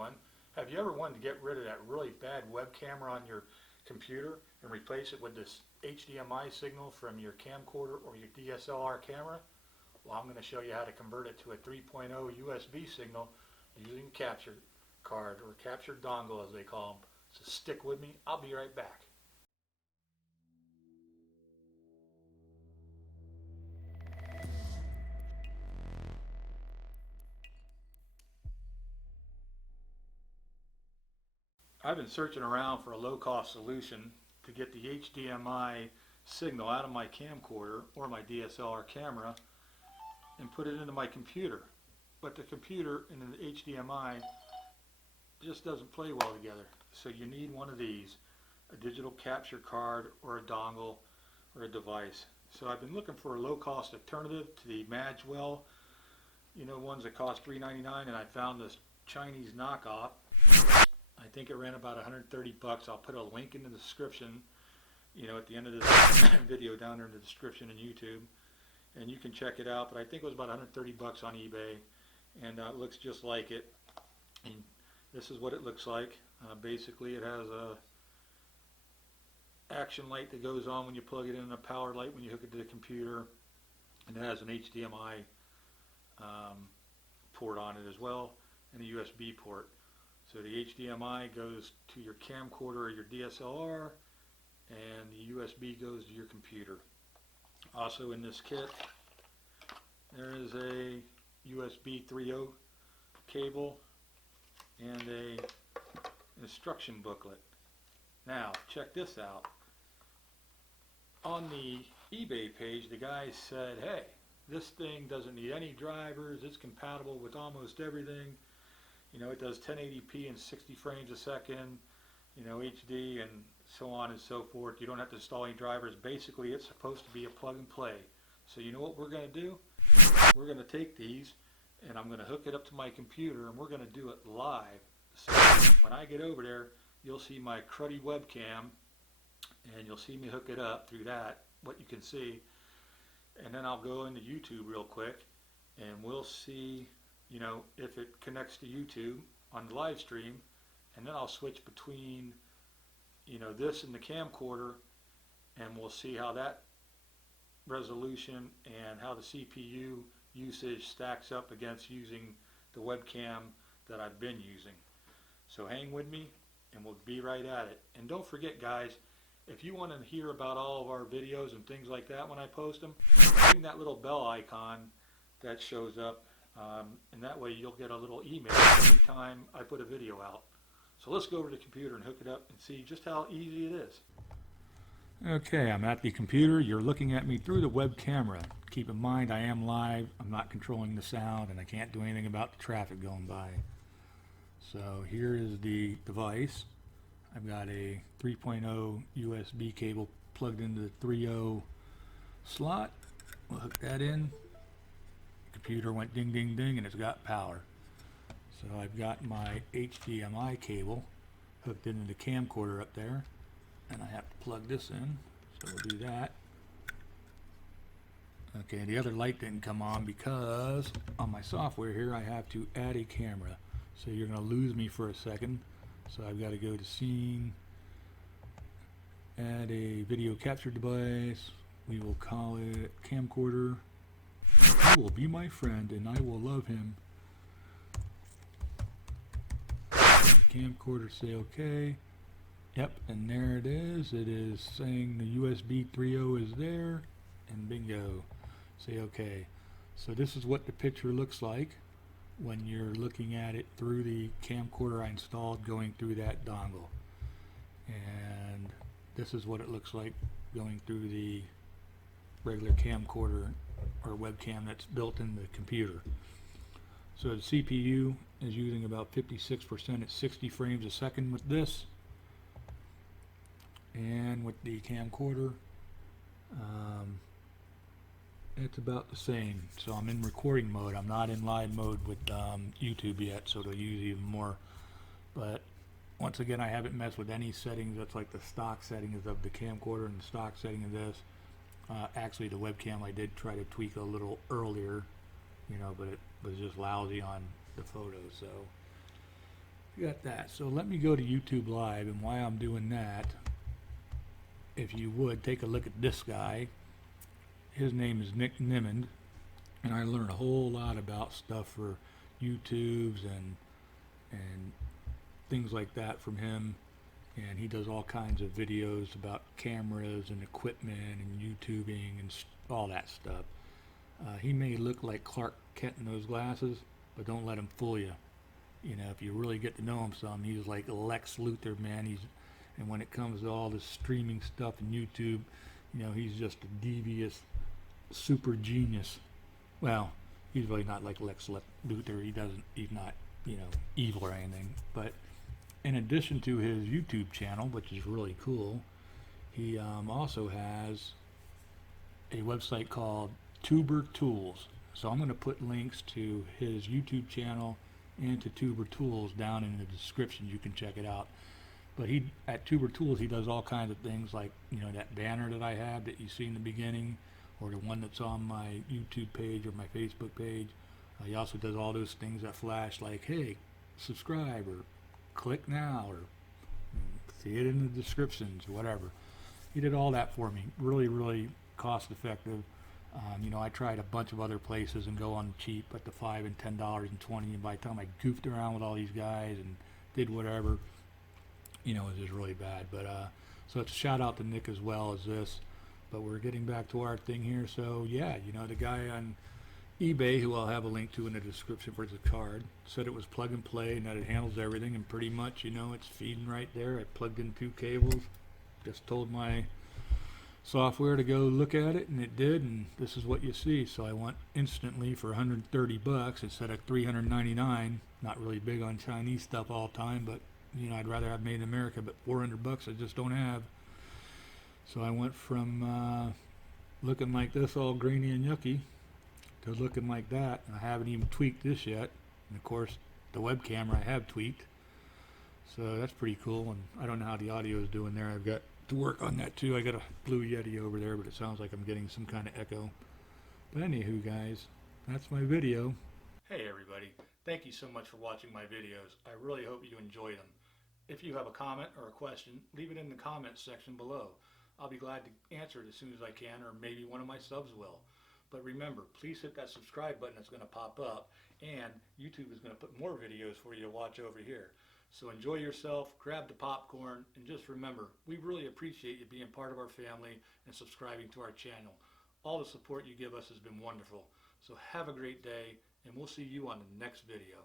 everyone. Have you ever wanted to get rid of that really bad web camera on your computer and replace it with this HDMI signal from your camcorder or your DSLR camera? Well, I'm going to show you how to convert it to a 3.0 USB signal using a capture card, or capture dongle as they call them. So stick with me, I'll be right back. I've been searching around for a low-cost solution to get the HDMI signal out of my camcorder or my DSLR camera and put it into my computer. But the computer and the HDMI just doesn't play well together. So you need one of these, a digital capture card or a dongle or a device. So I've been looking for a low-cost alternative to the Magewell, ones that cost $3.99, and I found this Chinese knockoff. I think it ran about 130 bucks. I'll put a link in the description, at the end of this video down there in the description in YouTube, and you can check it out. But I think it was about 130 bucks on eBay, and it looks just like it. And this is what it looks like. Basically, it has a action light that goes on when you plug it in, and a power light when you hook it to the computer, and it has an HDMI port on it as well, and a USB port. So the HDMI goes to your camcorder or your DSLR, and the USB goes to your computer. Also in this kit, there is a USB 3.0 cable and a instruction booklet. Now, check this out. On the eBay page, the guy said, hey, this thing doesn't need any drivers, it's compatible with almost everything. It does 1080p and 60 frames a second, HD and so on and so forth. You don't have to install any drivers. Basically, it's supposed to be a plug and play. So you know what we're going to do? We're going to take these and I'm going to hook it up to my computer, and we're going to do it live. So when I get over there, you'll see my cruddy webcam, and you'll see me hook it up through that, what you can see. And then I'll go into YouTube real quick, and we'll see if it connects to YouTube on the live stream, and then I'll switch between this and the camcorder, and we'll see how that resolution and how the CPU usage stacks up against using the webcam that I've been using. So hang with me and we'll be right at it. And don't forget, guys, if you want to hear about all of our videos and things like that when I post them, ring that little bell icon that shows up, and that way you'll get a little email every time I put a video out. So let's go over to the computer and hook it up and see just how easy it is. Okay, I'm at the computer. You're looking at me through the web camera. Keep in mind, I am live. I'm not controlling the sound, and I can't do anything about the traffic going by. So here is the device. I've got a 3.0 USB cable plugged into the 3.0 slot. We'll hook that in. Computer went ding ding ding, and it's got power. So I've got my HDMI cable hooked into the camcorder up there, and I have to plug this in, so we'll do that. Okay, the other light didn't come on because on my software here I have to add a camera, so you're going to lose me for a second. So I've got to go to scene, add a video capture device. We will call it camcorder. He will be my friend and I will love him. Camcorder, say okay. Yep, and there it is. It is saying the USB 3.0 is there, and bingo. Say okay. So this is what the picture looks like when you're looking at it through the camcorder I installed going through that dongle. And this is what it looks like going through the regular camcorder or webcam that's built in the computer. So the CPU is using about 56% at 60 frames a second with this, and with the camcorder it's about the same. So I'm in recording mode. I'm not in live mode with YouTube yet, so it'll use even more. But once again, I haven't messed with any settings. That's like the stock settings of the camcorder and the stock setting of this. Actually, the webcam I did try to tweak a little earlier, but it was just lousy on the photos. So got that. So let me go to YouTube Live, and while I'm doing that, if you would take a look at this guy. His name is Nimmin, and I learned a whole lot about stuff for YouTubes and things like that from him. And he does all kinds of videos about cameras and equipment and YouTubing and all that stuff. He may look like Clark Kent in those glasses, but don't let him fool you. You know, if you really get to know him some, he's like Lex Luthor, man. And when it comes to all this streaming stuff and YouTube, you know, he's just a devious super genius. Well, he's really not like Lex Luthor. He's not, you know, evil or anything. But in addition to his YouTube channel, which is really cool, he also has a website called Tuber Tools. So I'm going to put links to his YouTube channel and to Tuber Tools down in the description. You can check it out. But at Tuber Tools, he does all kinds of things like, you know, that banner that I have that you see in the beginning, or the one that's on my YouTube page or my Facebook page. He also does all those things that flash like, hey, subscribe, or click now, or see it in the descriptions, or whatever. He did all that for me. Really, really cost effective. You know, I tried a bunch of other places and go on cheap at the $5 and $10 and $20, and by the time I goofed around with all these guys and did whatever, you know, it was just really bad. But so it's a shout out to Nick as well as this. But we're getting back to our thing here. So yeah, you know, the guy on eBay, who I'll have a link to in the description for the card, said it was plug and play and that it handles everything, and pretty much, you know, it's feeding right there. I plugged in 2 cables, just told my software to go look at it, and it did, and this is what you see. So I went instantly for $130 instead of $399. Not really big on Chinese stuff all the time, but you know, I'd rather have made in America, but $400 I just don't have. So I went from looking like this, all grainy and yucky, to looking like that. And I haven't even tweaked this yet. And of course, the web camera I have tweaked. So that's pretty cool. And I don't know how the audio is doing there. I've got to work on that too. I got a Blue Yeti over there, but it sounds like I'm getting some kind of echo. But anywho, guys, that's my video. Hey everybody, thank you so much for watching my videos. I really hope you enjoyed them. If you have a comment or a question, leave it in the comments section below. I'll be glad to answer it as soon as I can, or maybe one of my subs will. But remember, please hit that subscribe button that's going to pop up, and YouTube is going to put more videos for you to watch over here. So enjoy yourself, grab the popcorn, and just remember, we really appreciate you being part of our family and subscribing to our channel. All the support you give us has been wonderful. So have a great day, and we'll see you on the next video.